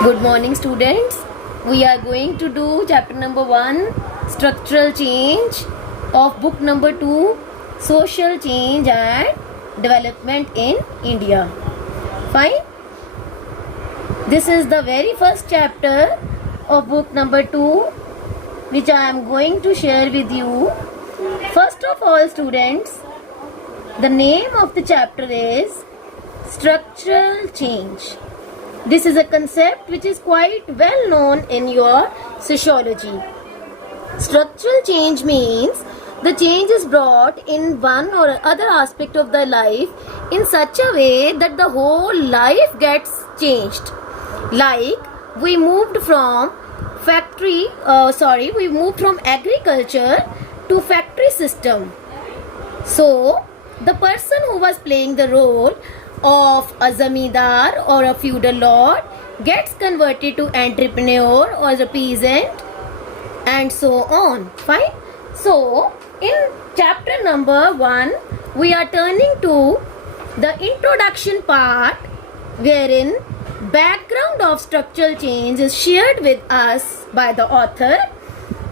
Good morning, students. We are going to do chapter number 1, structural change, of book number 2, social change and development in India. Fine. This is the very first chapter of book number 2, which I am going to share with you. First of all, students, the name of the chapter is structural change. This is a concept which is quite well known in your sociology. Structural change means the change is brought in one or other aspect of the life in such a way that the whole life gets changed. Like we moved from agriculture to factory system. So the person who was playing the role of a zamindar or a feudal lord gets converted to entrepreneur or a peasant and so on. Fine. So in chapter number 1 we are turning to the introduction part, wherein background of structural change is shared with us by the author.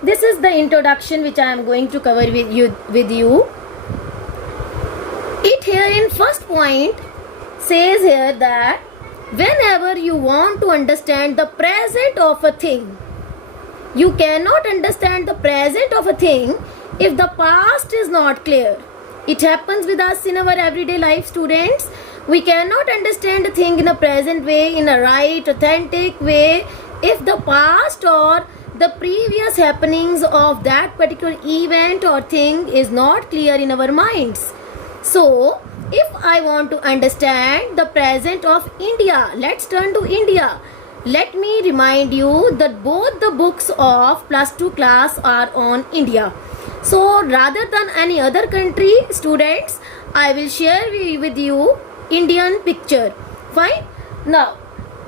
This is the introduction which I am going to cover with you. It here in first point says here that whenever you want to understand the present of a thing, you cannot understand the present of a thing if the past is not clear. It happens with us in our everyday life, students. We cannot understand a thing in a present way, in a right, authentic way, if the past or the previous happenings of that particular event or thing is not clear in our minds. So, if I want to understand the present of India, let's turn to India. Let me remind you that both the books of plus 2 class are on India. So rather than any other country, students, I will share with you Indian picture. Fine. Now,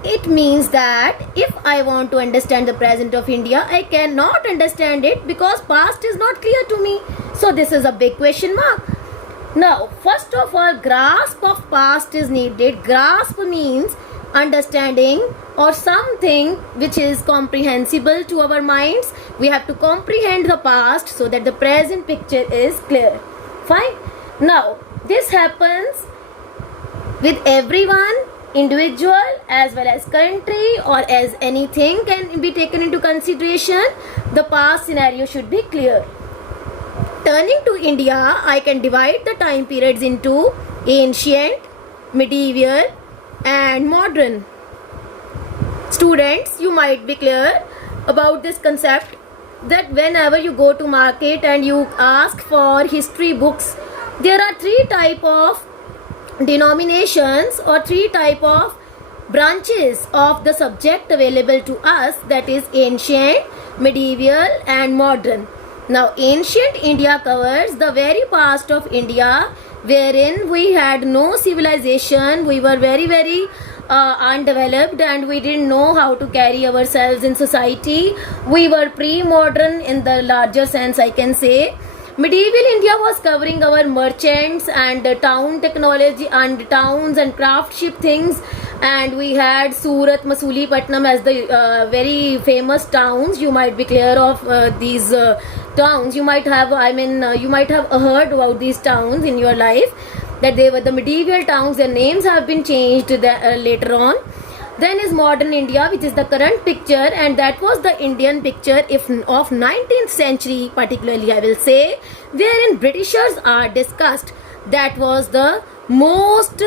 it means that if I want to understand the present of India, I cannot understand it because past is not clear to me. So this is a big question mark. Now, first of all, grasp of past is needed. Grasp means understanding or something which is comprehensible to our minds. We have to comprehend the past so that the present picture is clear. Fine. Now, this happens with everyone, individual as well as country, or as anything can be taken into consideration. The past scenario should be clear. Turning to India, I can divide the time periods into ancient, medieval and modern. Students, you might be clear about this concept that whenever you go to market and you ask for history books, there are 3 type of denominations or 3 type of branches of the subject available to us, that is ancient, medieval and modern. Now, ancient India covers the very past of India, wherein we had no civilization, we were very undeveloped and we didn't know how to carry ourselves in society. We were pre-modern in the larger sense, I can say. Medieval India was covering our merchants and town technology and towns and craftsmanship things, and we had Surat, Masulipatam as the very famous towns. You might be clear of these towns. You might have heard about these towns in your life, that they were the medieval towns. Their names have been changed later on. Then is modern India, which is the current picture, and that was the Indian picture of 19th century particularly, I will say, wherein Britishers are discussed. That was the most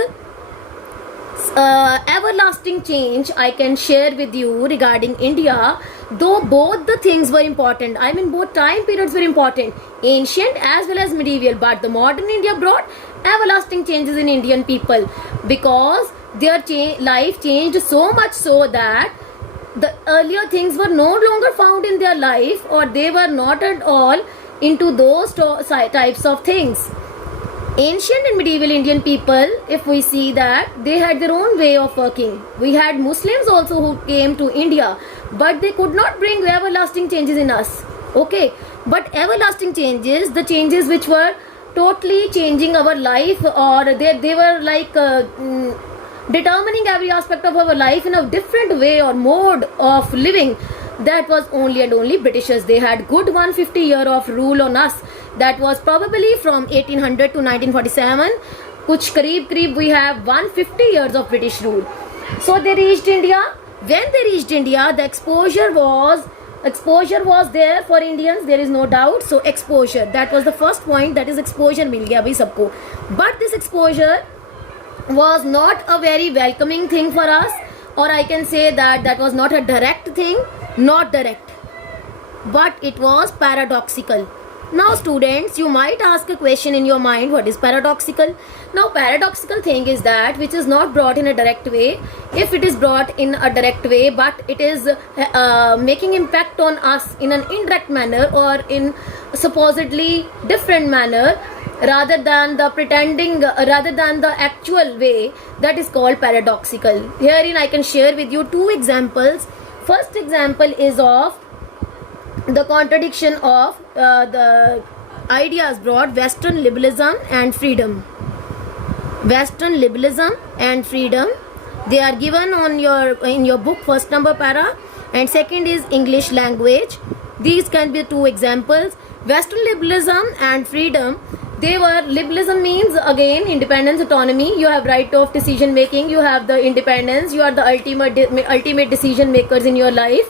everlasting change I can share with you regarding India, though both the things were important. I mean, both time periods were important, ancient as well as medieval, but the modern India brought everlasting changes in Indian people because their life changed so much so that the earlier things were no longer found in their life, or they were not at all into those types of things. Ancient and medieval Indian people, if we see that, they had their own way of working. We had Muslims also who came to India, but they could not bring everlasting changes in us. Okay, but everlasting changes, the changes which were totally changing our life, or they were like determining every aspect of our life in a different way or mode of living. That was only and only Britishers. They had good 150 year of rule on us. That was probably from 1800 to 1947. कुछ करीब we have 150 years of British rule. So they reached India. When they reached India, the exposure was there for Indians. There is no doubt. So exposure, that was the first point. That is exposure मिल गया भाई सबको. But this exposure was not a very welcoming thing for us, or I can say that was not a direct thing, not direct, but it was paradoxical. Now students, you might ask a question in your mind, what is paradoxical? Now paradoxical thing is that which is not brought in a direct way. If it is brought in a direct way but it is making impact on us in an indirect manner or in supposedly different manner, rather than the actual way, that is called paradoxical. Herein I can share with you two examples. First example is of the contradiction of the ideas brought Western liberalism and freedom. Western liberalism and freedom, they are given on in your book, first number para, and second is English language. These can be two examples. Western liberalism and freedom, liberalism means again independence, autonomy. You have right of decision making, you have the independence, you are the ultimate decision makers in your life.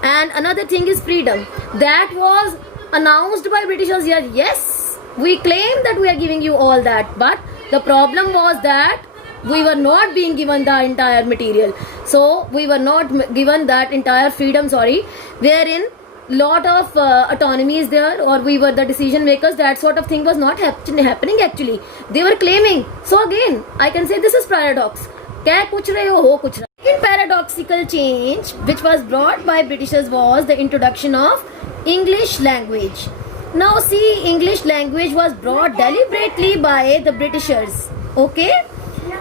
And another thing is freedom. That was announced by Britishers here. Yes, we claim that we are giving you all that, but the problem was that we were not being given the entire material. So we were not given that entire freedom, wherein lot of autonomy is there, or we were the decision makers. That sort of thing was not happening actually. They were claiming. So again, I can say this is paradox. क्या कुछ रहे हो कुछ रहे. Second paradoxical change which was brought by Britishers was the introduction of English language. Now see, English language was brought deliberately by the Britishers. Okay,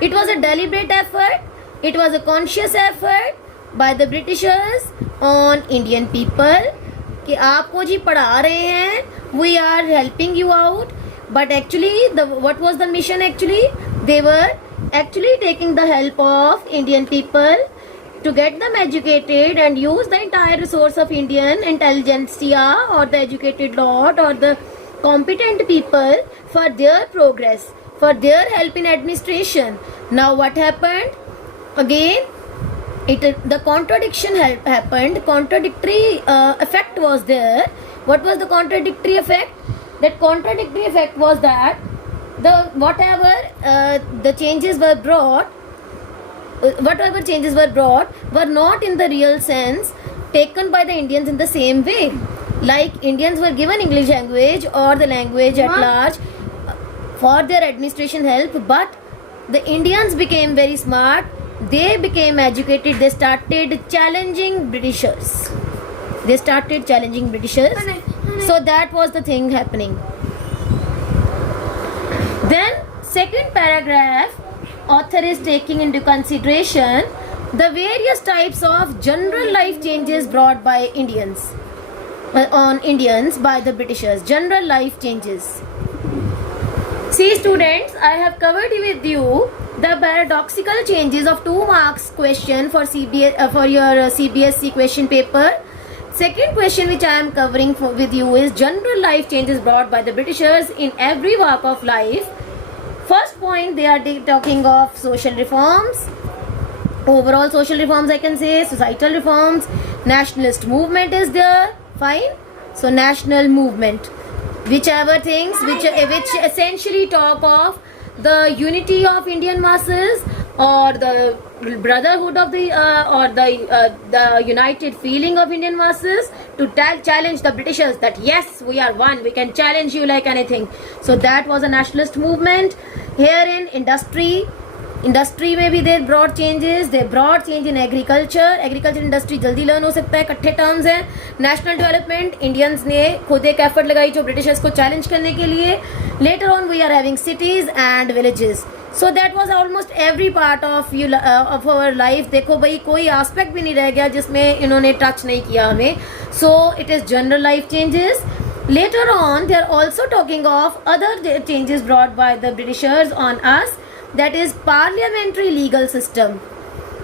it was a deliberate effort, it was a conscious effort by the Britishers on Indian people कि आपको जी पढ़ा रहे हैं, we are helping you out. But actually what was the mission actually? They were actually taking the help of Indian people to get them educated and use the entire resource of Indian intelligentsia or the educated lot or the competent people for their progress, for their help in administration. Now what happened? Again, the contradiction happened. Contradictory effect was there. What was the contradictory effect? That contradictory effect was that the changes were brought, whatever changes were brought were not in the real sense taken by the Indians in the same way. Like Indians were given English language or the language at large for their administration help, but the Indians became very smart. They became educated. They started challenging Britishers. So that was the thing happening. Then second paragraph, author is taking into consideration the various types of general life changes brought by Indians by the Britishers. General life changes. See students, I have covered with you the paradoxical changes of 2 marks question for your CBSE question paper. Second question which I am covering with you is general life changes brought by the Britishers in every walk of life. First point, they are talking of social reforms, overall social reforms, I can say, societal reforms, nationalist movement is there, fine. So national movement, whichever things which essentially talk of the unity of Indian masses or the brotherhood of the united feeling of Indian masses to challenge the Britishers that yes, we are one, we can challenge you like anything. So that was a nationalist movement. Here in industry में भी they brought changes. They brought change in agriculture industry जल्दी learn हो सकता है, इकट्ठे terms हैं. National development, Indians ने खुद एक effort लगाई जो Britishers को challenge करने के लिए. Later on we are having cities and villages. So that was almost every part of our life. देखो भाई कोई aspect भी नहीं रह गया जिसमें इन्होंने touch नहीं किया हमें. So it is general life changes. Later on they are also talking of other changes brought by the Britishers on us. that is parliamentary legal system.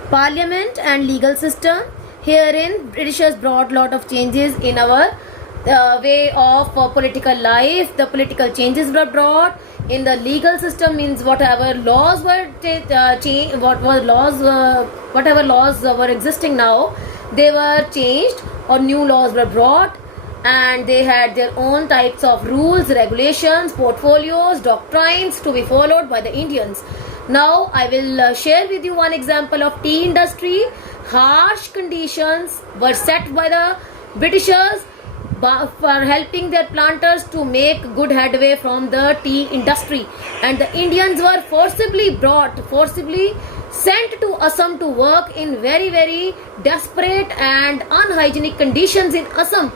Parliament and legal system. Herein, Britishers brought lot of changes in our way of political life. The political changes were brought in the legal system, means whatever laws were changed, whatever laws were existing now, they were changed or new laws were brought, and they had their own types of rules, regulations, portfolios, doctrines to be followed by the Indians. Now I will share with you one example of tea industry. Harsh conditions were set by the Britishers for helping their planters to make good headway from the tea industry, and the Indians were forcibly sent to Assam to work in very desperate and unhygienic conditions in Assam,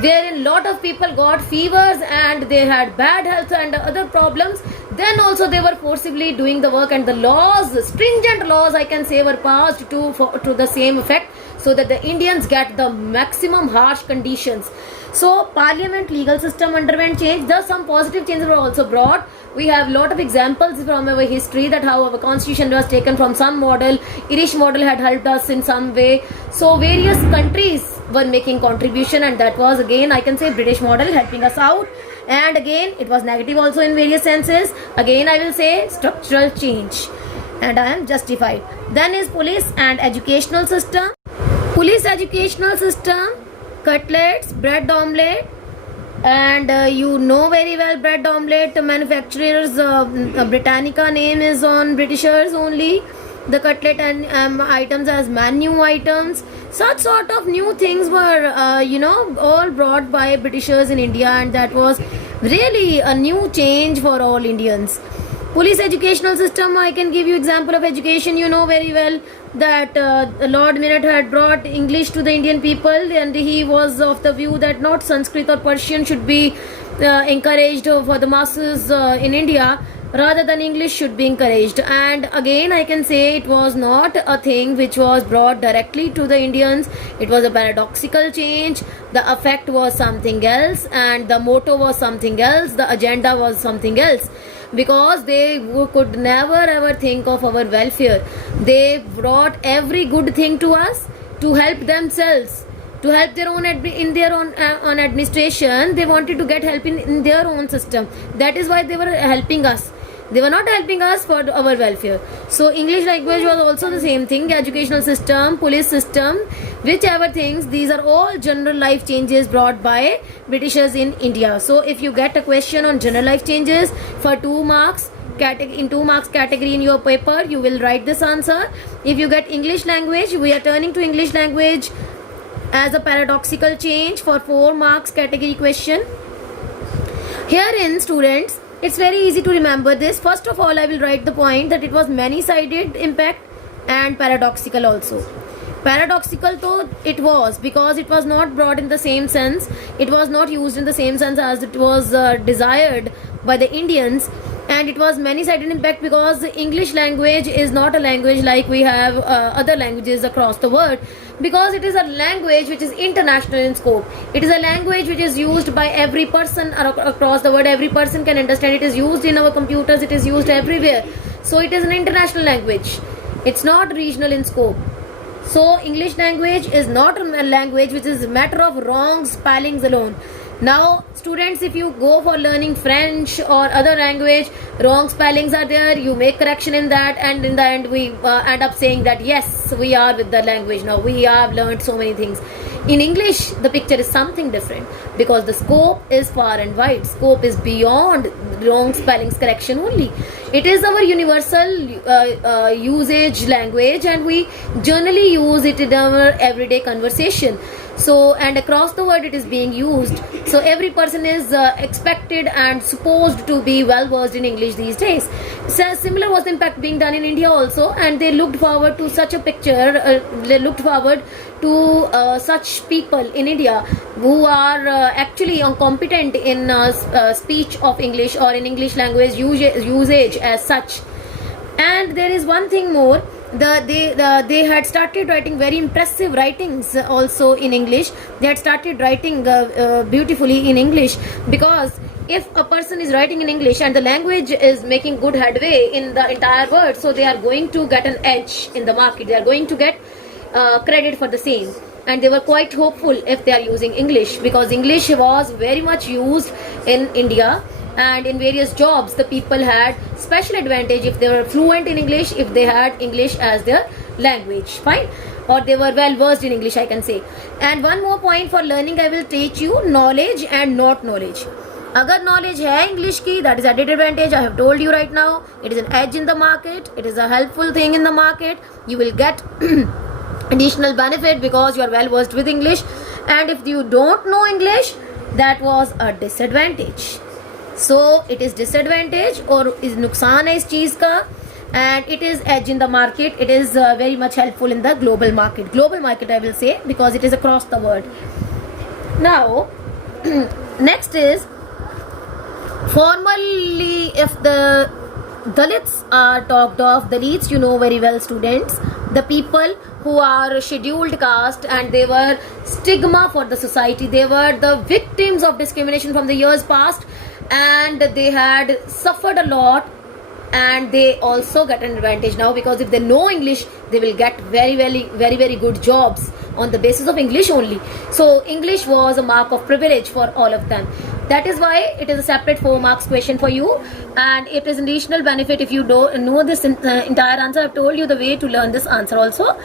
wherein lot of people got fevers and they had bad health and other problems. Then also they were forcibly doing the work, and the laws, stringent laws I can say, were passed to the same effect, so that the Indians get the maximum harsh conditions. So parliament legal system underwent change. Thus some positive changes were also brought. We have lot of examples from our history that how our constitution was taken from some model. Irish model had helped us in some way. So various countries were making contribution, and that was again I can say British model helping us out. And again it was negative also in various senses. Again I will say structural change, and I am justified. Then is police and educational system. Police educational system, cutlets, bread omelette, and you know very well bread omelette manufacturers, Britannica name is on Britishers only. The cutlet and items as menu items, such sort of new things were all brought by Britishers in India, and that was really a new change for all Indians. Police educational system, I can give you example of education. You know very well that Lord Minot had brought English to the Indian people, and he was of the view that not Sanskrit or Persian should be encouraged for the masses in India, rather than English should be encouraged. And again I can say it was not a thing which was brought directly to the Indians. It was a paradoxical change. The effect was something else, and the motto was something else, the agenda was something else, because they could never ever think of our welfare. They brought every good thing to us to help themselves, to help their own in their own administration. They wanted to get help in their own system. That is why they were helping us. They were not helping us for our welfare. So English language was also the same thing. Educational system, police system, whichever things, these are all general life changes brought by Britishers in India. So if you get a question on general life changes for 2 marks, in 2 marks category in your paper, you will write this answer. If you get English language, we are turning to English language as a paradoxical change for 4 marks category question. Herein, students, it's very easy to remember this. First of all, I will write the point that it was many-sided impact and paradoxical also. Paradoxical though it was, because it was not brought in the same sense. It was not used in the same sense as it was desired by the Indians. And it was many-sided impact because English language is not a language like we have other languages across the world, because it is a language which is international in scope. It is a language which is used by every person across the world. Every person can understand. It is used in our computers. It is used everywhere. So it is an international language. It's not regional in scope. So English language is not a language which is a matter of wrong spellings alone. Now students, if you go for learning French or other language, wrong spellings are there, you make correction in that, and in the end we end up saying that yes, we are with the language now, we have learned so many things. In English, the picture is something different, because the scope is far and wide. Scope is beyond wrong spellings correction only. It is our universal usage language, and we generally use it in our everyday conversation. So, and across the world it is being used. So every person is expected and supposed to be well versed in English these days. So similar was the impact being done in India also, and they looked forward to such a picture. They looked forward to such people in India who are actually competent in speech of English or in English language usage as such. And there is one thing more. They had started writing very impressive writings also in English. They had started writing beautifully in English, because if a person is writing in English and the language is making good headway in the entire world, so they are going to get an edge in the market. They are going to get credit for the same. And they were quite hopeful if they are using English, because English was very much used in India, and in various jobs the people had special advantage if they were fluent in English, if they had English as their language, fine, or they were well versed in English, I can say. And one more point for learning, I will teach you knowledge and not knowledge. अगर knowledge है English की, that is added advantage. I have told you right now, it is an edge in the market, it is a helpful thing in the market. You will get additional benefit because you are well versed with English. And if you don't know English, that was a disadvantage. So it is disadvantage और is नुकसान है इस चीज़ का, and it is edge in the market. It is very much helpful in the global market. Global market, I will say, because it is across the world. Now, next is formally, if the Dalits are talked of, Dalits, you know very well, students, the people who are scheduled caste and they were stigma for the society. They were the victims of discrimination from the years past, and they had suffered a lot, and they also get an advantage now, because if they know English, they will get very good jobs on the basis of English only. So English was a mark of privilege for all of them. That is why it is a separate 4 marks question for you, and it is an additional benefit if you don't know this entire answer. I have told you the way to learn this answer also.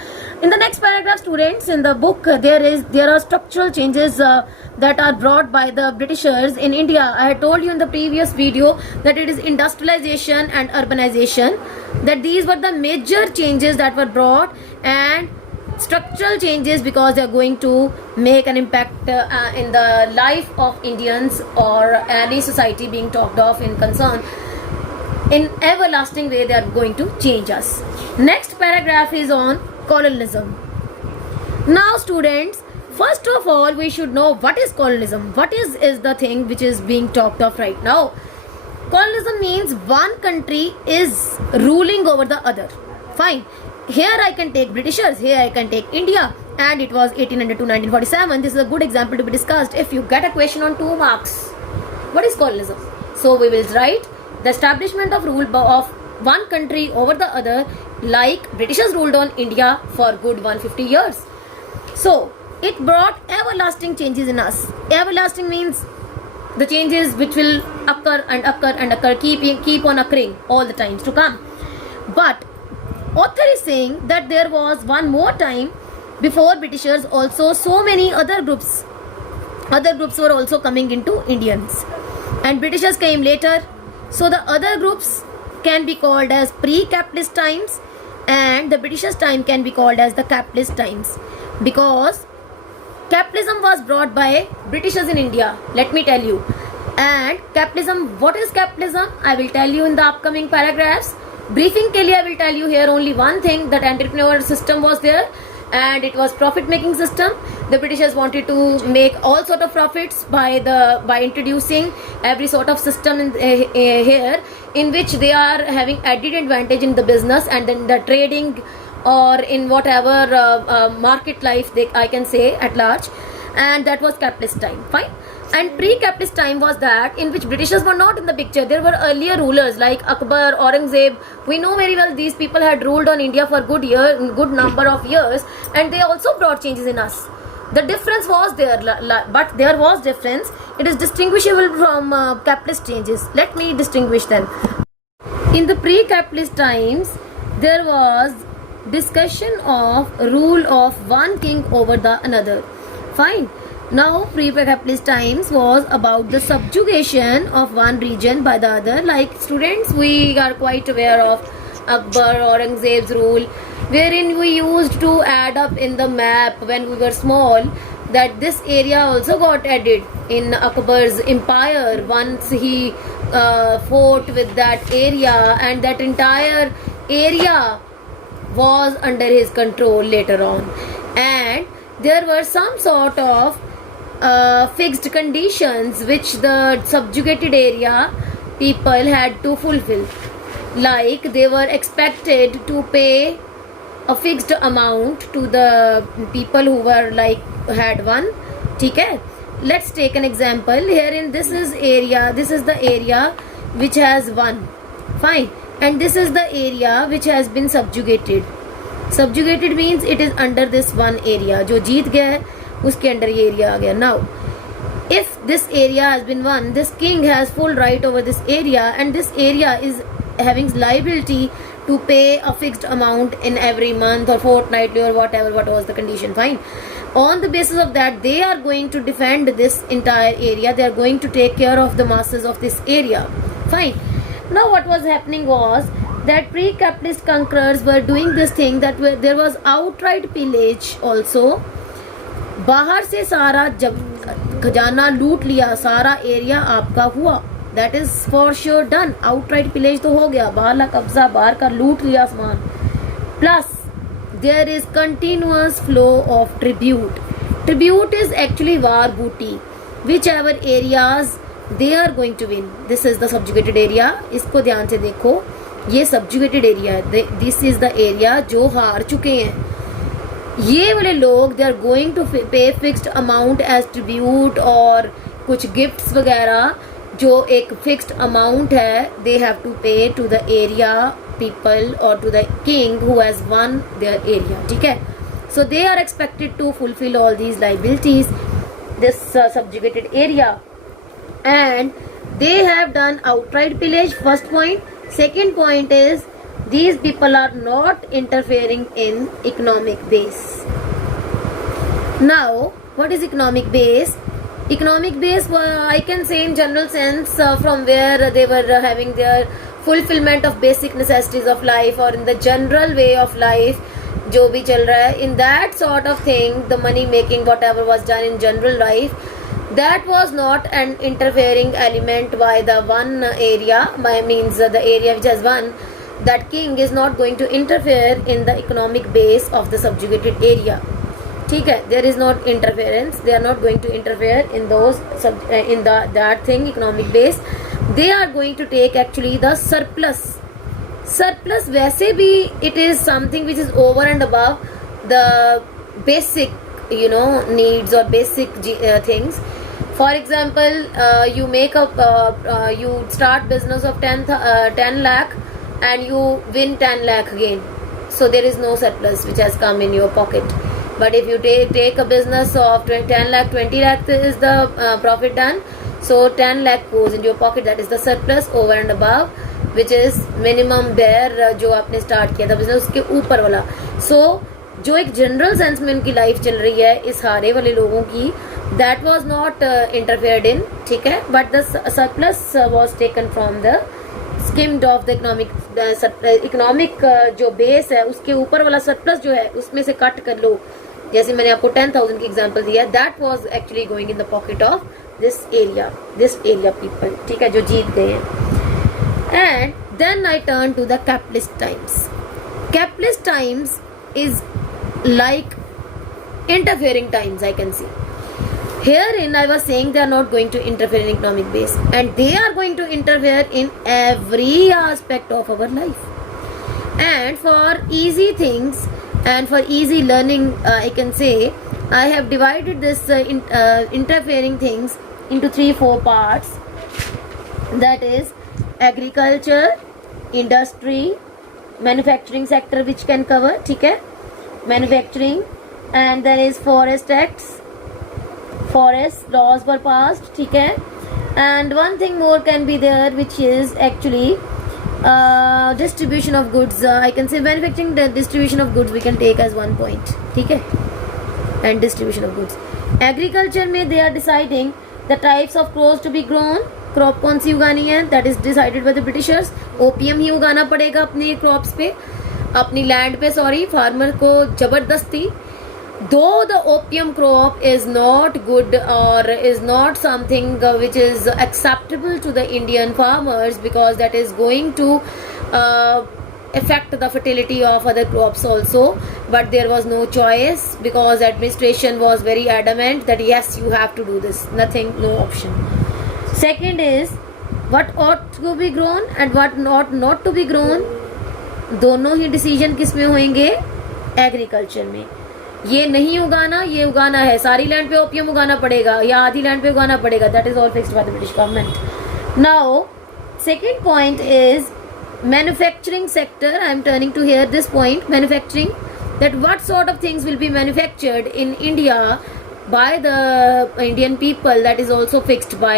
In the next paragraph, students, in the book there are structural changes that are brought by the Britishers in India. I had told you in the previous video that it is industrialization and urbanization, that these were the major changes that were brought, and structural changes because they are going to make an impact in the life of Indians or any society being talked of in concern. In everlasting way, they are going to change us. Next paragraph is on colonialism. Now, students, first of all, we should know what is colonialism. What is the thing which is being talked of right now. Colonialism means one country is ruling over the other. Fine. Here I can take Britishers, here I can take India, and it was 1800 to 1947. This is a good example to be discussed if you get a question on 2 marks. What is colonialism? So we will write the establishment of rule of one country over the other, like Britishers ruled on India for good 150 years. So it brought everlasting changes in us. Everlasting means the changes which will occur and occur and occur, keep on occurring all the times to come. But author is saying that there was one more time before Britishers also so many other groups were also coming into Indians, and Britishers came later. So the other groups can be called as pre-capitalist times, and the Britishers time can be called as the capitalist times, because capitalism was brought by Britishers in India, let me tell you. And capitalism, what is capitalism? I will tell you in the upcoming paragraphs. Briefing के लिए I will tell you here only one thing, that entrepreneur system was there, and it was profit making system. The Britishers wanted to make all sort of profits by introducing every sort of system in here, in which they are having added advantage in the business and then the trading or in whatever market life I can say at large, and that was capitalist time. Fine. And pre-capitalist time was that in which Britishers were not in the picture. There were earlier rulers like Akbar, Aurangzeb. We know very well these people had ruled on India for good number of years, and they also brought changes in us. The difference was there, but there was difference. It is distinguishable from capitalist changes. Let me distinguish them. In the pre-capitalist times, there was discussion of rule of one king over the another. Fine. Now, pre-capitalist times was about the subjugation of one region by the other. Like students, we are quite aware of Akbar, Aurangzeb's rule, wherein we used to add up in the map when we were small that this area also got added in Akbar's empire once he fought with that area, and that entire area was under his control later on. And there were some sort of fixed conditions which the subjugated area people had to fulfill, like they were expected to pay a fixed amount to the people who were like had won, ठीक है, let's take an example. Here in this is the area which has won, fine, and this is the area which has been subjugated. Subjugated means it is under this one area. जो जीत गया है उसके under ये area आ गया. Now if this area has been won, this king has full right over this area, and this area is having liability to pay a fixed amount in every month or fortnightly or whatever, what was the condition, fine. On the basis of that, they are going to defend this entire area. They are going to take care of the masses of this area, fine. Now what was happening was that pre-capitalist conquerors were doing this thing, that there was outright pillage also. बाहर से सारा जब खजाना लूट लिया, सारा area आपका हुआ, that is for sure done. Outright pillage तो हो गया, बाहर का कब्जा, बाहर का लूट लिया सामान. Plus there is continuous flow of tribute. Tribute is actually war booty, which ever areas they are going to win. This is the subjugated area. इसको ध्यान से देखो, ये सब्जुगेटेड एरिया है. दिस इज द एरिया जो हार चुके हैं. ये वाले लोग they are going to pay fixed amount as tribute, और कुछ गिफ्ट्स वगैरह जो एक फिक्स्ड अमाउंट है, दे हैव टू पे टू द एरिया पीपल और to the king who has won their area. ठीक है. So they are expected to fulfil all these liabilities, this subjugated area, and they have done outright pillage. First point. Second point is these people are not interfering in economic base. Now what is economic base? Economic base, I can say in general sense, from where they were having their fulfillment of basic necessities of life, or in the general way of life जो भी चल रहा है, in that sort of thing, the money making, whatever was done in general life, that was not an interfering element by the one area, by means the area which has won. That king is not going to interfere in the economic base of the subjugated area. ठीक है. There is not interference. They are not going to interfere in those that thing, economic base. They are going to take actually the surplus. Surplus वैसे भी it is something which is over and above the basic, needs or basic things. For example, you start business of 10 lakh. And you win 10 lakh again, so there is no surplus which has come in your pocket. But if you take a business of 10 lakh, 20 lakh is the profit done, so 10 lakh goes into your pocket. That is the surplus over and above, which is minimum bare जो आपने start किया था business, उसके ऊपर वाला. So जो एक general sense में उनकी लाइफ चल रही है, इस हारे वाले लोगों की, that was not interfered in. ठीक है. But the surplus was taken from the skimmed off the economic जो बेस है, उसके ऊपर वाला सरप्लस जो है उसमें से कट कर लो. जैसे मैंने आपको 10,000 की एग्जांपल दिया, that was actually going in the pocket of this area people. ठीक है, जो जीत गए हैं. And then I turn to the capitalist times. Capitalist times is like interfering times, I can see. Herein I was saying they are not going to interfere in economic base, and they are going to interfere in every aspect of our life. And for easy things and for easy learning, I can say I have divided this interfering things into 3-4 parts. That is agriculture, industry, manufacturing sector, which can cover, ठीक है, manufacturing, and there is forest acts. Forest laws were passed, ठीक है. And one thing more can be there, which is actually distribution of goods. I can say manufacturing, the distribution of goods we can take as one point, ठीक है. And distribution of goods. Agriculture में they are deciding the types of crops to be grown. Crop कौन सी उगानी है, that is decided by the Britishers. Opium ही उगाना पड़ेगा अपनी क्रॉप्स पे, अपनी लैंड पे, सॉरी, फार्मर को जबरदस्ती. Though the opium crop is not good or is not something which is acceptable to the Indian farmers, because that is going to affect the fertility of other crops also, but there was no choice because administration was very adamant that yes, you have to do this, nothing, no option. Second is what ought to be grown and what not to be grown. दोनों ही decision किस में होंगे, agriculture में. ये नहीं उगाना, ये उगाना है, सारी लैंड पे ओपियम उगाना पड़ेगा या आधी लैंड पे उगाना पड़ेगा, that is all fixed by the British government. Now second point is manufacturing sector. I am turning to here this point, manufacturing, that what sort of things will be manufactured in India by the Indian people, that is also fixed by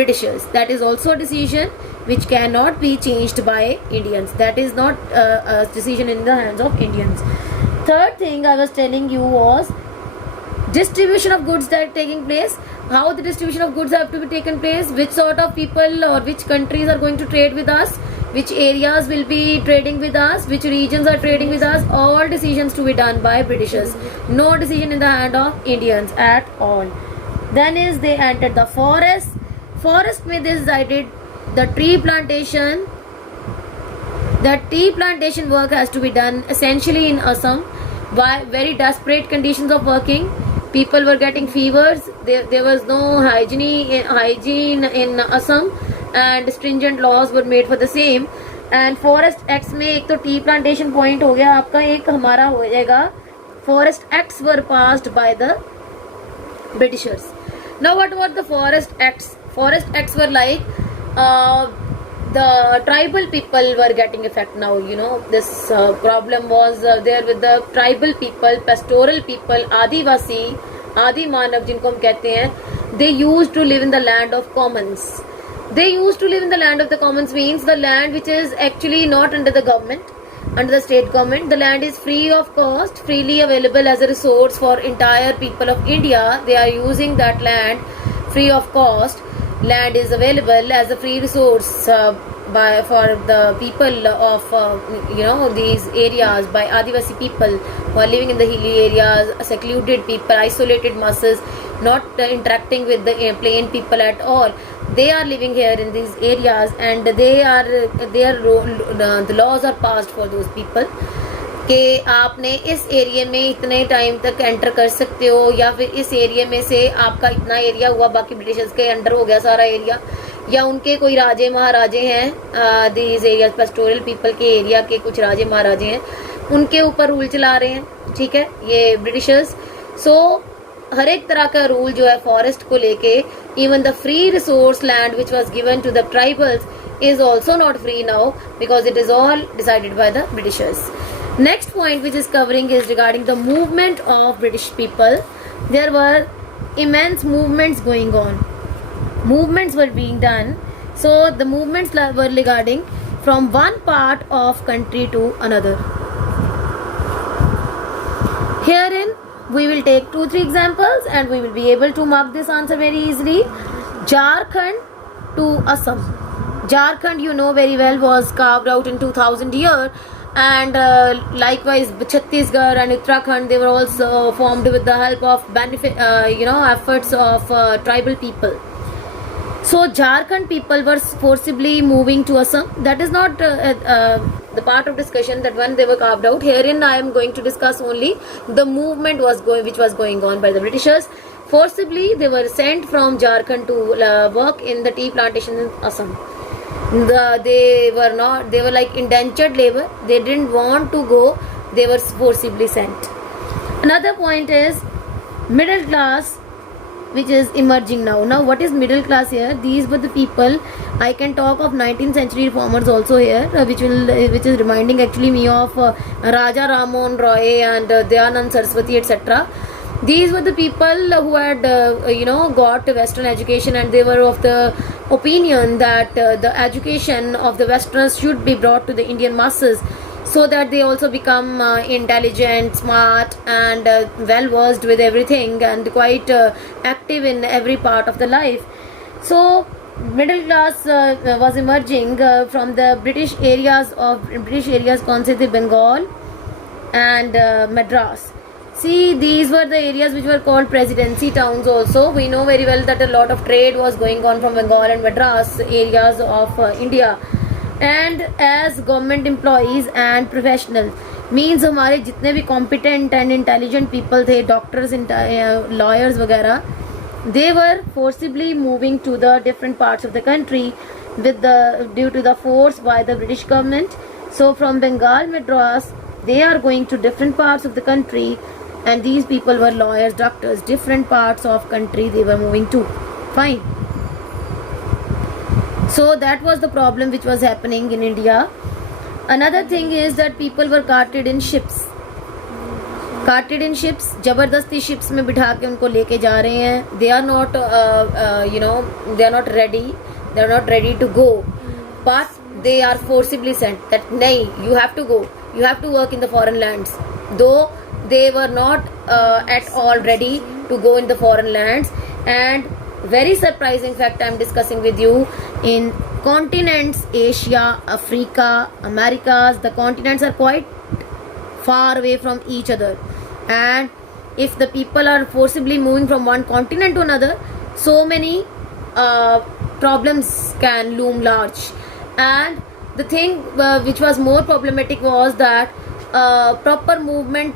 Britishers. That is also a decision which cannot be changed by Indians. That is not a decision in the hands of Indians. Third thing I was telling you was distribution of goods that are taking place. How the distribution of goods have to be taken place, which sort of people or which countries are going to trade with us, which areas will be trading with us, which regions are trading with us, all decisions to be done by Britishers. No decision in the hand of Indians at all. Then is they entered the forest में they decided the tree plantation. The tea plantation work has to be done essentially in Assam by very desperate conditions of working. People were getting fevers. There was no hygiene in Assam, and stringent laws were made for the same. And forest acts में एक तो tea plantation point हो गया आपका, एक हमारा हो जाएगा forest acts were passed by the Britishers. Now what about the forest acts? Forest acts were like the tribal people were getting effect now. You know, this problem was there with the tribal people, pastoral people, Adivasi, Adi Manav जिनको हम कहते हैं. They used to live in the land of commons. They used to live in the land of the commons means the land which is actually not under the government, under the state government. The land is free of cost, freely available as a resource for entire people of India. They are using that land free of cost. Land is available as a free resource for the people of these areas, by Adivasi people who are living in the hilly areas, secluded people, isolated masses, not interacting with the plain people at all. They are living here in these areas, and the laws are passed for those people कि आपने इस area में इतने time तक enter कर सकते हो, या फिर इस एरिया में से आपका इतना एरिया हुआ, बाकी ब्रिटिशर्स के अंडर हो गया सारा एरिया, या उनके कोई राजे महाराजे हैं, दीज एरियाज पेस्टोरल पीपल के एरिया के कुछ राजे महाराजे हैं, उनके ऊपर रूल चला रहे हैं. ठीक है, ये ब्रिटिशर्स. सो हर एक तरह का रूल जो है फॉरेस्ट को लेके, even the free resource land which was given to the tribals is also not free now, because it is all decided by the Britishers. Next point which is covering is regarding the movement of British people. There were immense movements going on. Movements were being done. So the movements were regarding from one part of country to another. Herein we will take 2-3 examples and we will be able to mark this answer very easily. Jharkhand to Assam. Jharkhand, you know very well, was carved out in 2000 year, and likewise Chhattisgarh and Uttarakhand, they were also formed with the help of efforts of tribal people. So Jharkhand people were forcibly moving to Assam. That is not the part of discussion that when they were carved out. Herein I am going to discuss only the movement which was going on by the Britishers. Forcibly they were sent from Jharkhand to work in the tea plantation in Assam. They were like indentured labor. They didn't want to go. They were forcibly sent. Another point is middle class, which is emerging now. Now what is middle class here? These were the people. I can talk of 19th century reformers also here, which is reminding actually me of Raja Rammohn Roy and Dayanand Saraswati, etc. These were the people who had got Western education, and they were of the opinion that the education of the Westerners should be brought to the Indian masses, so that they also become intelligent, smart, and well versed with everything, and quite active in every part of the life. So middle class was emerging from the British areas कौन से थे? Bengal and Madras. See, these were the areas which were called presidency towns also. We know very well that a lot of trade was going on from Bengal and Madras areas of India. And as government employees and professionals, means हमारे जितने भी competent and intelligent people थे, doctors, lawyers वगैरह, they were forcibly moving to the different parts of the country due to the force by the British government. So from Bengal, Madras, they are going to different parts of the country and these people were lawyers, doctors, different parts of country they were moving to. Fine. So that was the problem which was happening in India. Another thing is that people were carted in ships. जबरदस्ती ships में बिठा के उनको लेके जा रहे हैं. They are not they are not ready to go, but they are forcibly sent that nahi, you have to go, you have to work in the foreign lands, though they were not at all ready to go in the foreign lands. And very surprising fact I'm discussing with you, in continents Asia, Africa, Americas, the continents are quite far away from each other, and if the people are forcibly moving from one continent to another, so many problems can loom large. And the thing which was more problematic was that proper movement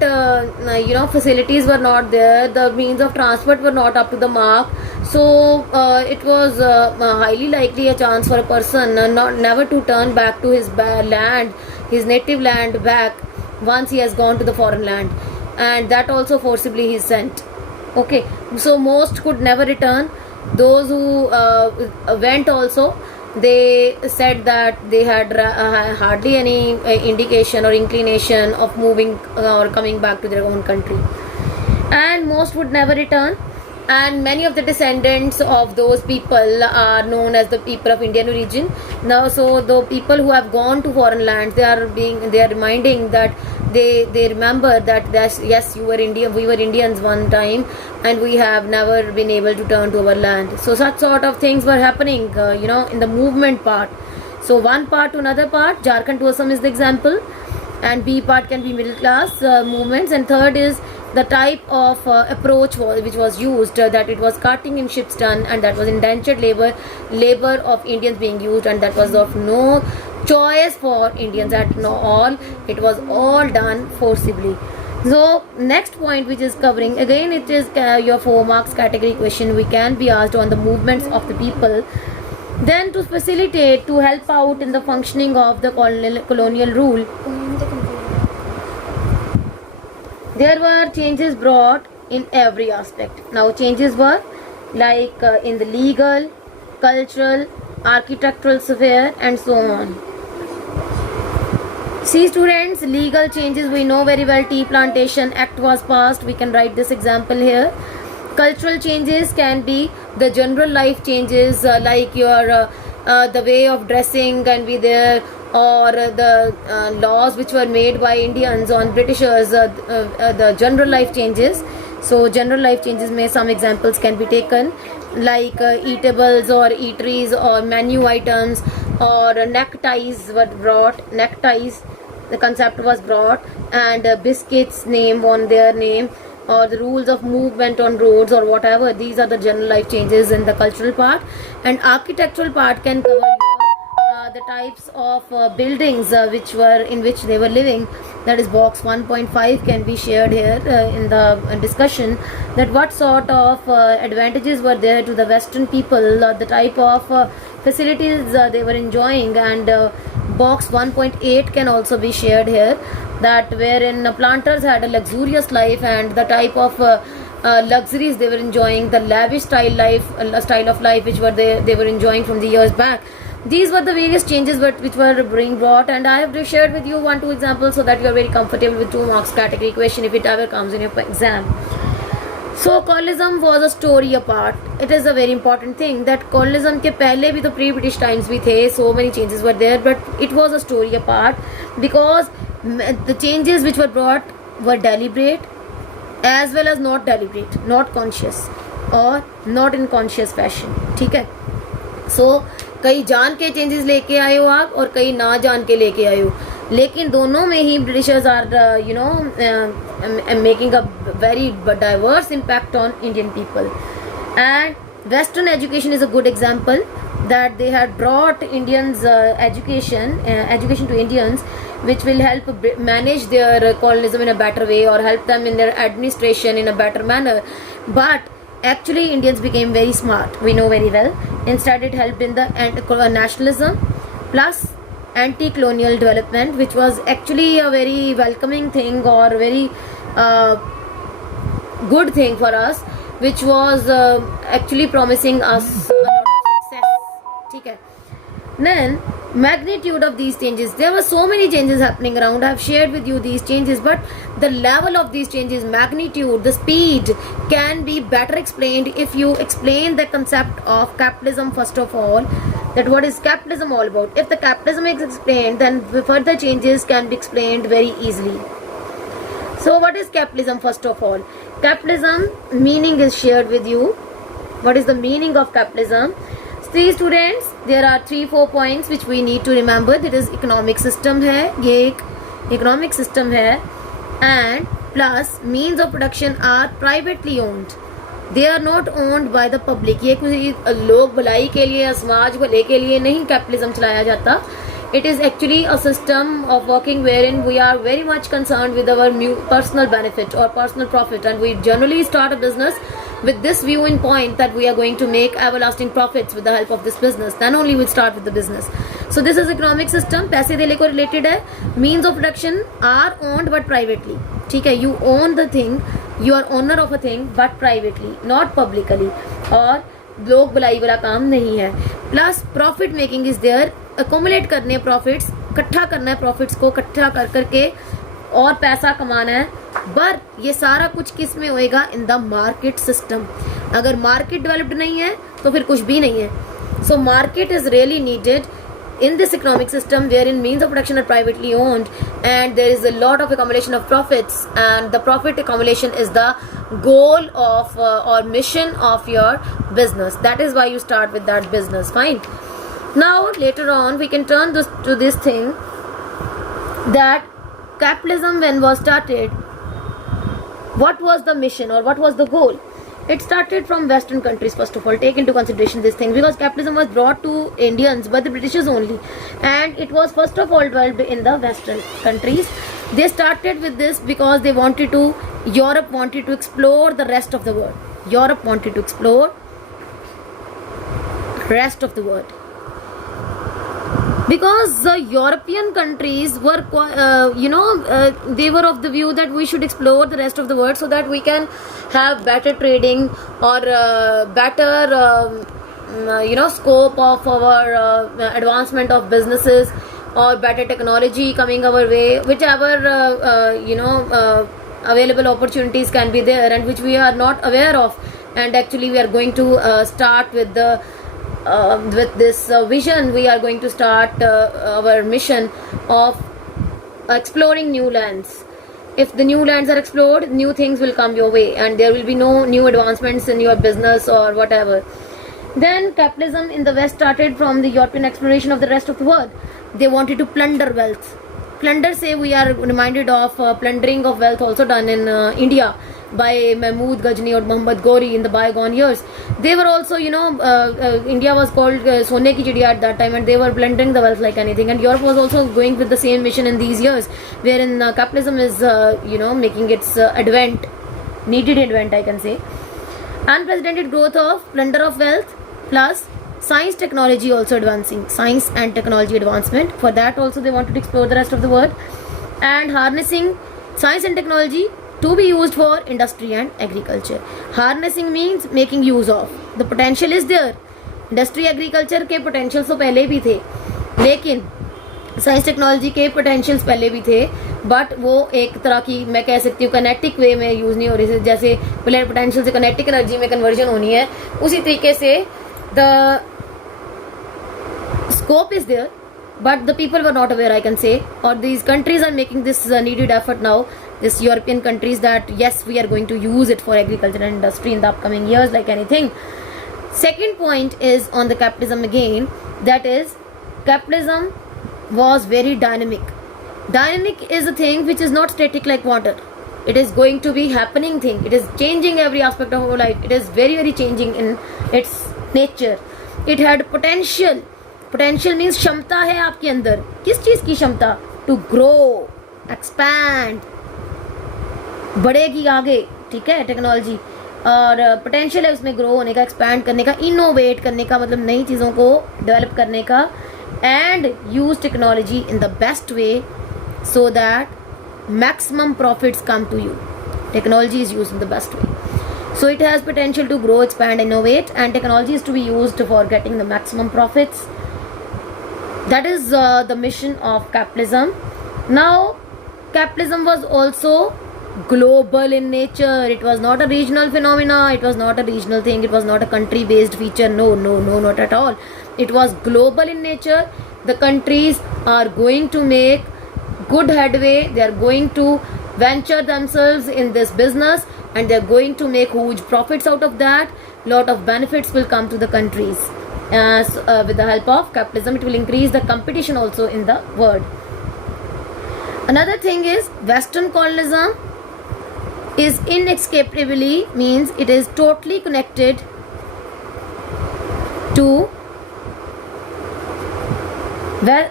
facilities were not there, the means of transport were not up to the mark. So it was highly likely a chance for a person never to turn back to his land, his native land back, once he has gone to the foreign land, and that also forcibly he is sent. Okay, so most could never return. Those who went also, they said that they had hardly any indication or inclination of moving or coming back to their own country, and most would never return. And many of the descendants of those people are known as the people of Indian origin now. So the people who have gone to foreign lands, they are reminding that they remember that yes, we were Indians one time, and we have never been able to turn to our land. So such sort of things were happening in the movement part. So one part to another part, Jharkhand to Assam is the example, and B part can be middle class movements, and third is the type of approach which was used, that it was carting in ships done, and that was indentured labor of Indians being used, and that was of no choice for Indians at all. It was all done forcibly. So next point which is covering, again it is your 4 marks category question. We can be asked on the movements of the people. Then to facilitate, to help out in the functioning of the colonial rule, there were changes brought in every aspect. Now changes were like in the legal, cultural, architectural sphere, and so on. See students, legal changes we know very well. Tea Plantation Act was passed. We can write this example here. Cultural changes can be the general life changes, like your the way of dressing can be there, or the laws which were made by Indians on Britishers, the general life changes. So general life changes, may some examples can be taken, like eatables or eateries or menu items, or neckties were brought. Neckties, the concept was brought, and biscuits name on their name, or the rules of movement on roads or whatever. These are the general life changes in the cultural part. And architectural part can cover the types of buildings in which they were living. That is box 1.5 can be shared here in the discussion, that what sort of advantages were there to the Western people, the type of facilities they were enjoying. And box 1.8 can also be shared here, that wherein planters had a luxurious life, and the type of luxuries they were enjoying, the lavish style of life which they were enjoying from the years back. These were the various changes which were being brought, and I have shared with you 1-2 examples so that you are very comfortable with 2 marks category question if it ever comes in your exam. So colonialism was a story apart. It is a very important thing that colonialism के पहले भी तो pre-British times भी थे, so many changes were there, but it was a story apart because the changes which were brought were deliberate as well as not deliberate, not conscious or not in conscious fashion. ठीक है? So कई जान के changes लेके आए हो आप, और कई ना जान के लेके आए हो, लेकिन दोनों में ही Britishers are making a very diverse impact on Indian people. And western education is a good example that they had brought Indians education to Indians, which will help manage their colonialism in a better way, or help them in their administration in a better manner. But actually Indians became very smart, we know very well. Instead it helped in the nationalism plus anti-colonial development, which was actually a very welcoming thing, or very good thing for us, which was actually promising us a lot of success. Okay. Then magnitude of these changes, there were so many changes happening around. I have shared with you these changes, but the level of these changes, magnitude, the speed can be better explained if you explain the concept of capitalism first of all, that what is capitalism all about. If the capitalism is explained, then the further changes can be explained very easily. So what is capitalism first of all? Capitalism meaning is shared with you. What is the meaning of capitalism? See students, there are 3-4 points which we need to remember. That is economic system है, ये एक economic system है, and plus means of production are privately owned. They are not owned by the public. ये कोई लोग भलाई के लिए या समाज भले के लिए नहीं कैपिटलिज्म चलाया जाता. It is actually a system of working wherein we are very much concerned with our personal benefit or personal profit, and we generally start a business with this view in point that we are going to make everlasting profits with the help of this business. Then only we'll start with the business. So this is economic system. पैसे देने को related है. Means of production are owned but privately. ठीक है, you own the thing, you are owner of a thing but privately, not publicly. और लोग भलाई वाला काम नहीं है. Plus profit making is there. Accumulate करने प्रॉफिट्स, इकट्ठा करना है प्रॉफिट्स को, इकट्ठा कर करके और पैसा कमाना है. पर ये सारा कुछ किस में होएगा? In the market system. अगर मार्केट डेवलप्ड नहीं है तो फिर कुछ भी नहीं है. So market is really needed in this economic system wherein means of production are privately owned and there is a lot of accumulation of profits, and the profit accumulation is the goal of or mission of your business. That is why you start with that business. Fine. Now later on we can turn this to this thing that capitalism when was started, what was the mission or what was the goal? It started from Western countries first of all. Take into consideration this thing, because capitalism was brought to Indians by the Britishers only, and it was first of all developed in the Western countries. They started with this because they wanted to, Europe wanted to explore the rest of the world. Europe wanted to explore rest of the world. Because the European countries were, they were of the view that we should explore the rest of the world so that we can have better trading or better, scope of our advancement of businesses or better technology coming our way, whichever, available opportunities can be there and which we are not aware of. And actually we are going to start with the with this vision. We are going to start our mission of exploring new lands. If the new lands are explored, new things will come your way and there will be no new advancements in your business or whatever. Then capitalism in the West started from the European exploration of the rest of the world. They wanted to plunder wealth. Plunder, say, we are reminded of plundering of wealth also done in India by Mahmud Ghazni or Muhammad Ghori in the bygone years. They were also, India was called Sone ki Chidiya at that time, and they were plundering the wealth like anything. And Europe was also going with the same mission in these years, wherein capitalism is, making its advent, needed advent, I can say. Unprecedented growth of plunder of wealth, plus science technology also advancing, science and technology advancement. For that also they wanted to explore the rest of the world, and harnessing science and technology to be used for industry and agriculture. Harnessing means making use of. The potential is there. Industry agriculture के potentials तो पहले भी थे, लेकिन science technology के potentials पहले भी थे, बट वो एक तरह की, मैं कह सकती हूँ, कनेटिक वे में यूज़ नहीं हो रही. जैसे पहले पोटेंशियल से कनेटिक एनर्जी में कन्वर्जन होनी है, उसी तरीके से the scope is there, but the people were not aware, I can say, or these countries are making this needed effort now, this European countries, that yes, we are going to use it for agriculture and industry in the upcoming years like anything. Second point is on the capitalism again, that is capitalism was very dynamic. Dynamic is a thing which is not static like water. It is going to be happening thing. It is changing every aspect of our life. It is very, very changing in its nature. It had potential. Potential means क्षमता है आपके अंदर. किस चीज़ की क्षमता? To grow, expand, बढ़ेगी आगे, ठीक है, टेक्नोलॉजी. और पोटेंशियल है उसमें ग्रो होने का, एक्सपैंड करने का, इनोवेट करने का, मतलब नई चीज़ों को डेवलप करने का, and use technology in the best way so that maximum profits come to you. Technology is used in the best way. So it has potential to grow, expand, innovate, and technology is to be used for getting the maximum profits. That is the mission of capitalism. Now, capitalism was also global in nature. It was not a regional phenomena. It was not a regional thing. It was not a country-based feature. No, not at all. It was global in nature. The countries are going to make good headway. They are going to venture themselves in this business, and they are going to make huge profits out of that. Lot of benefits will come to the countries. With the help of capitalism, it will increase the competition also in the world. Another thing is Western colonialism is inextricably, means it is totally connected to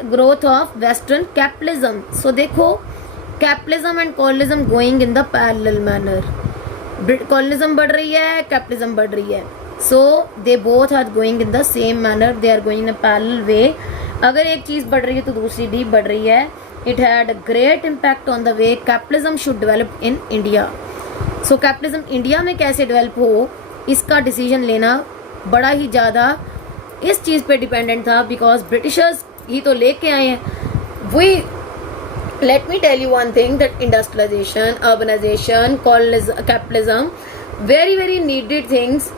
growth of Western capitalism. So देखो, capitalism and colonialism going in the parallel manner. Colonialism बढ़ रही है, capitalism बढ़ रही है. So they both are going in the same manner. They are going in a parallel way. अगर एक चीज़ बढ़ रही है तो दूसरी भी बढ़ रही है. It had a great impact on the way capitalism should develop in India. So capitalism India में कैसे develop हो, इसका decision लेना बड़ा ही ज़्यादा इस चीज़ पे dependent था, because Britishers ही तो लेके आए हैं. Let me tell you one thing, that industrialization, urbanization, colonialism, capitalism, very needed things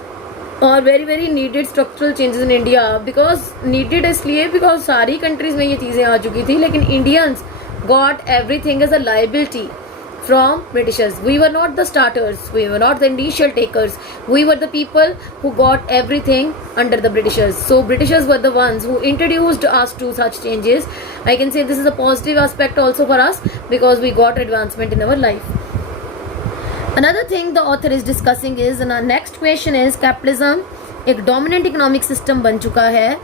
और very needed structural changes in India. Because needed इसलिए because सारी countries में ये चीज़ें आ चुकी थी, लेकिन Indians got everything as a liability from Britishers. We were not the starters, we were not the initial takers, we were the people who got everything under the Britishers. So Britishers were the ones who introduced us to such changes. I can say this is a positive aspect also for us, because we got advancement in our life. Another thing the author is discussing is, and our next question is, capitalism एक dominant economic system बन चुका है,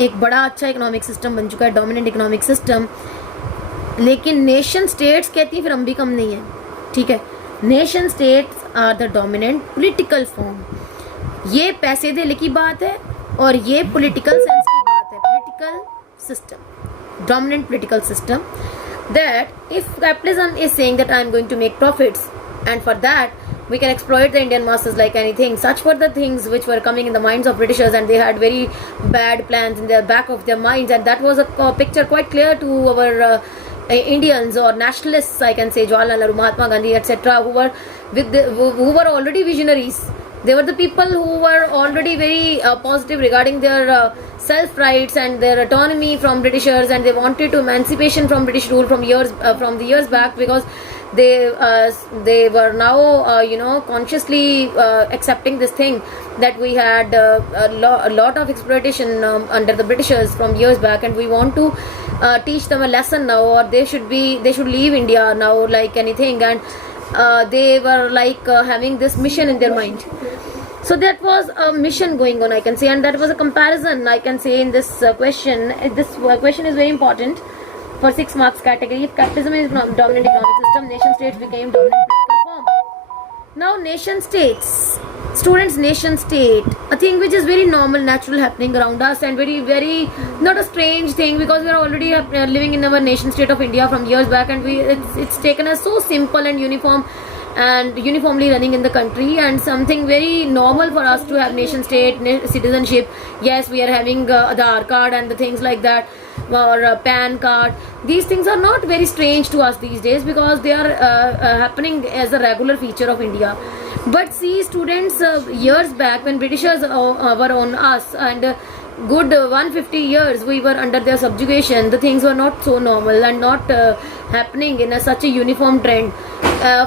एक बड़ा अच्छा economic system बन चुका है, dominant economic system. लेकिन नेशन स्टेट्स कहती हैं फिर हम भी कम नहीं है. ठीक है, nation states are the dominant political form. ये पैसे देने की बात है और ये पॉलिटिकल सेंस की बात है. Political system, dominant political system, that if capitalism is saying that I am going to make profits, and for that we can exploit the Indian masses like anything. Such were the things which were coming in the minds of Britishers, and they had very bad plans in the back of their minds, and that was a picture quite clear to our Indians or nationalists, I can say, Jawaharlal Nehru, Mahatma Gandhi, etc., who were already visionaries. They were the people who were already very positive regarding their self rights and their autonomy from Britishers, and they wanted to emancipation from British rule from the years back, because they were now consciously accepting this thing that we had a lot of exploitation under the Britishers from years back, and we want to teach them a lesson now, or they should leave India now like anything. And they were like having this mission in their mind. So that was a mission going on, I can say, and that was a comparison, I can say, in this question. This question is very important for 6 marks category. If capitalism is dominant economic system, nation states became dominant political form. Now nation states, students, nation state, a thing which is very normal, natural happening around us, and very not a strange thing, because we are already living in our nation state of India from years back, and it's taken us so simple and uniform and uniformly running in the country, and something very normal for us to have nation state citizenship. Yes, we are having the Aadhaar card and the things like that, or PAN card. These things are not very strange to us these days, because they are happening as a regular feature of India. But see, students, years back when Britishers were on us, and good 150 years we were under their subjugation, the things were not so normal and not happening in such a uniform trend.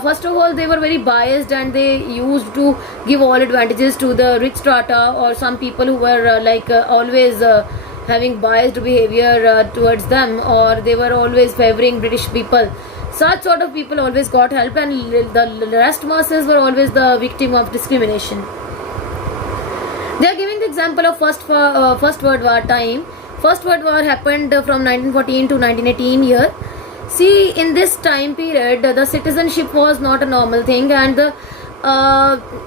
First of all, they were very biased, and they used to give all advantages to the rich strata, or some people who were always having biased behavior towards them, or they were always favoring British people. Such sort of people always got help, and the rest masses were always the victim of discrimination. They are giving the example of First World War time. First World War happened from 1914 to 1918 year. See, in this time period, the citizenship was not a normal thing, and the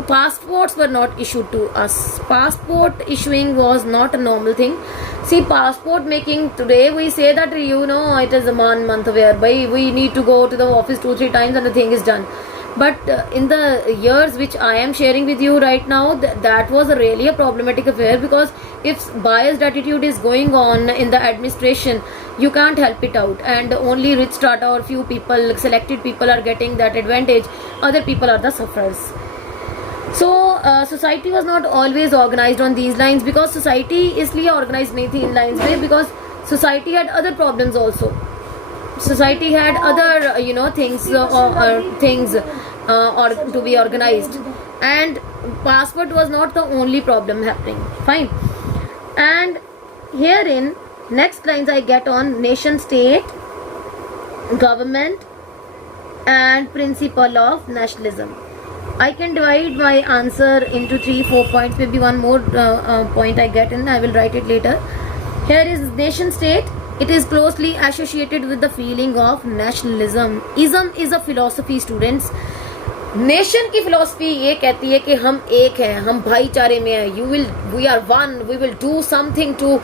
passports were not issued to us. Passport issuing was not a normal thing. See, passport making today, we say that it is a month whereby we need to go to the office 2-3 times and the thing is done. but in the years which I am sharing with you right now, that was really a problematic affair, because if biased attitude is going on in the administration, you can't help it out, and only rich strata or few people, selected people are getting that advantage, other people are the sufferers. So society was not always organized on these lines, because society इसलिए organized नहीं थी in lines में, because society had other problems also. Society had other things or to be organized, and passport was not the only problem happening. Fine. And herein next lines I get on nation state, government and principle of nationalism. I can divide my answer into 3-4 points, maybe one more point I get in, I will write it later. Here is nation state. It is closely associated with the feeling of nationalism. Ism is a philosophy, students. Nation की philosophy ये कहती है कि हम एक हैं, हम भाईचारे में हैं, we are one, we will do something to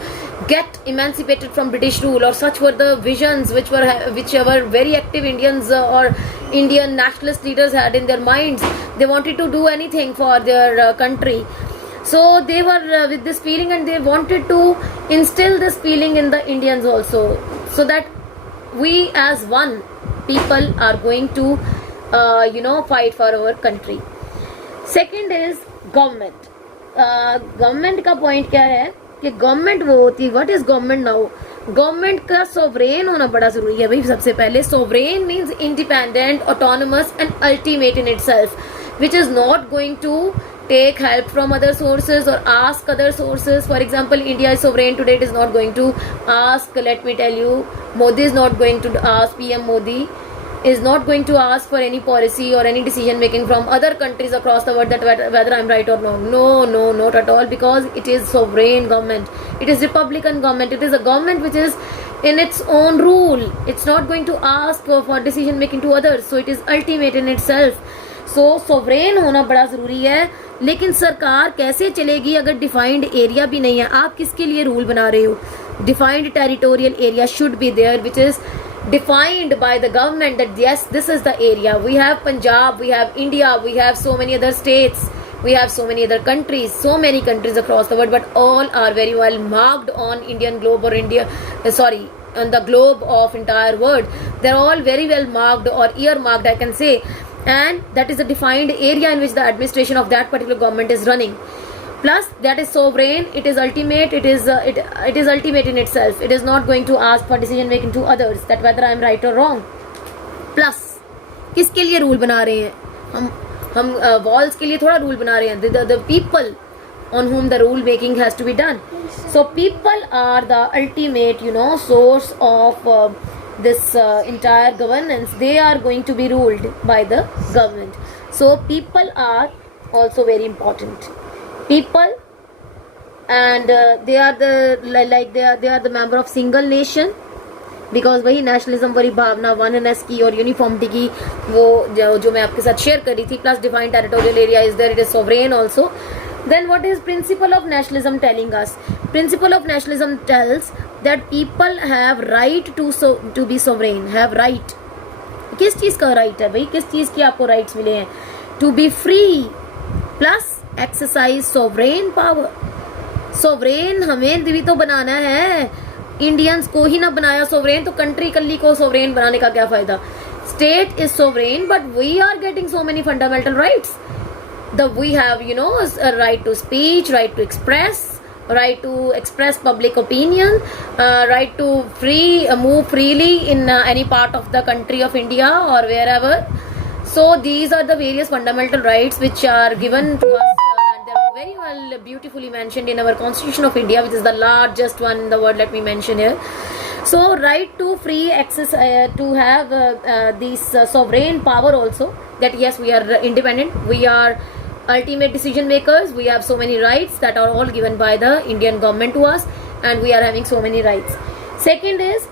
get emancipated from British rule, or such were the visions which were very active Indians or Indian nationalist leaders had in their minds. They wanted to do anything for their country. So they were with this feeling, and they wanted to instill this feeling in the Indians also, so that we as one people are going to fight for our country. Second is government. Government का point क्या है कि government वो होती है, what is government now, government का sovereign होना बड़ा जरूरी है भाई. सबसे पहले sovereign means independent, autonomous and ultimate in itself, which is not going to take help from other sources or ask other sources. For example, India is sovereign today, it is not going to ask, let me tell you, Modi is not going to ask, PM Modi is not going to ask for any policy or any decision making from other countries across the world that whether I'm right or wrong. No, not at all, because it is sovereign government, it is republican government, it is a government which is in its own rule. It's not going to ask for decision making to others, so it is ultimate in itself. So sovereign होना बड़ा ज़रूरी है. लेकिन सरकार कैसे चलेगी अगर defined area भी नहीं है? आप किसके लिए रूल बना रहे हो? Defined territorial area should be there, which is defined by the government, that yes, this is the area. We have Punjab, we have India, we have so many other states, we have so many other countries, so many countries across the world, but all are very well marked on Indian globe, or on the globe of entire world. They're all very well marked or earmarked, I can say, and that is a defined area in which the administration of that particular government is running. Plus that is sovereign, it is ultimate, it is ultimate in itself. It is not going to ask for decision making to others, that whether I am right or wrong. Plus किसके लिए rule बना रहे हैं हम walls के लिए थोड़ा rule बना रहे हैं. the people on whom the rule making has to be done. So people are the ultimate source of this entire governance. They are going to be ruled by the government. So people are also very important. People, and they are the member of single nation, because वही nationalism वाली भावना, oneness की और uniformity की, वो जो मैं आपके साथ शेयर कर रही थी. Plus defined territorial area is there, it is sovereign also. Then what is principle of nationalism telling us? Principle of nationalism tells that people have right to be sovereign, have right. किस चीज़ का right है भाई? किस चीज़ की आपको rights मिले हैं? To be free plus exercise sovereign power. sovereign हमें भी तो बनाना है, इंडियंस को ही ना बनाया sovereign, तो कंट्री कल्ली को sovereign बनाने का क्या फायदा? State is sovereign, but we are getting so many fundamental rights. We have a right to speech, right to express public opinion, right to move freely in any part of the country of India or wherever. So these are the various fundamental rights which are given to us, and they're very well beautifully mentioned in our Constitution of India, which is the largest one in the world, let me mention here. So right to free access, to have this sovereign power also, that yes, we are independent, we are ultimate decision makers, we have so many rights that are all given by the Indian government to us, and we are having so many rights. Second is,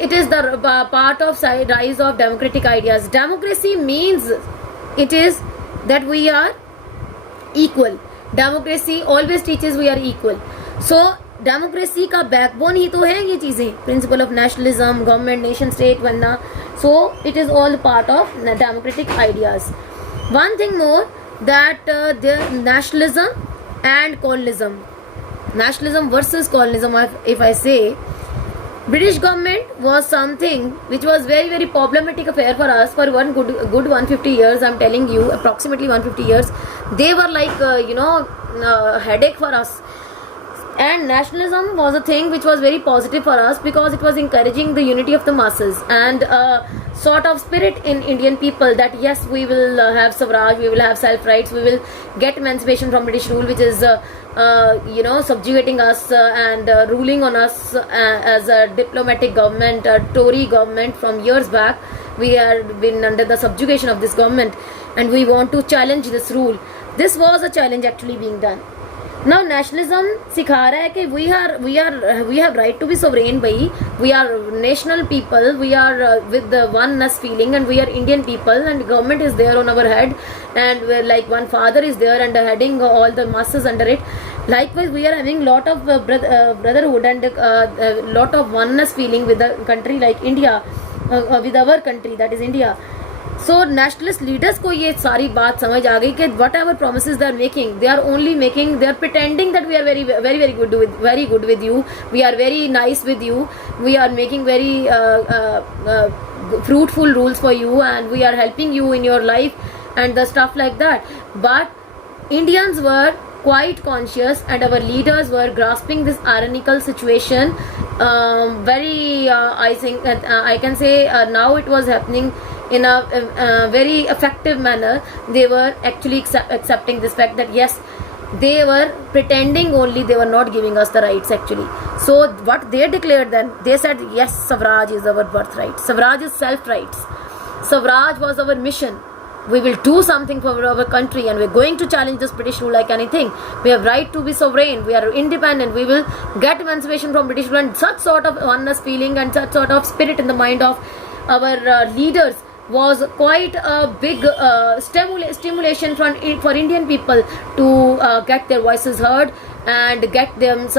it is the part of rise of democratic ideas. Democracy means it is that we are equal. Democracy always teaches we are equal. So democracy का backbone ही तो है ये चीज़ें, principle of nationalism, government, nation state बनना. So it is all part of democratic ideas. One thing more, that the nationalism and colonialism, nationalism versus colonialism, if I say, British government was something which was very problematic affair for us for one good 150 years. I'm telling you, approximately 150 years. They were like headache for us. And nationalism was a thing which was very positive for us, because it was encouraging the unity of the masses and sort of spirit in Indian people that yes, we will have Swaraj, we will have self rights, we will get emancipation from British rule, which is subjugating us and ruling on us as a diplomatic government, a Tory government from years back. We have been under the subjugation of this government, and we want to challenge this rule. This was a challenge actually being done. Now nationalism सिखा रहा है कि we have right to be sovereign भाई, we are national people, we are with the oneness feeling, and we are Indian people, and government is there on our head, and we're like one father is there and heading all the masses under it. Likewise, we are having lot of brotherhood and lot of oneness feeling with the country like India, with our country, that is India. So nationalist leaders को ये सारी बात समझ आ गई कि whatever promises they are making, they are only making, they are pretending that we are very good with you, we are very nice with you, we are making very fruitful rules for you, and we are helping you in your life and the stuff like that. But Indians were quite conscious, and our leaders were grasping this ironical situation I think I can say now it was happening in a very effective manner. They were actually accepting this fact that yes, they were pretending only, they were not giving us the rights actually. So what they declared then, they said yes, Swaraj is our birthright, Swaraj is self rights, Swaraj was our mission, we will do something for our country, and we're going to challenge this British rule like anything. We have right to be sovereign, we are independent, we will get emancipation from British rule. And such sort of oneness feeling and such sort of spirit in the mind of our leaders was quite a big stimulation for Indian people to get their voices heard and get themselves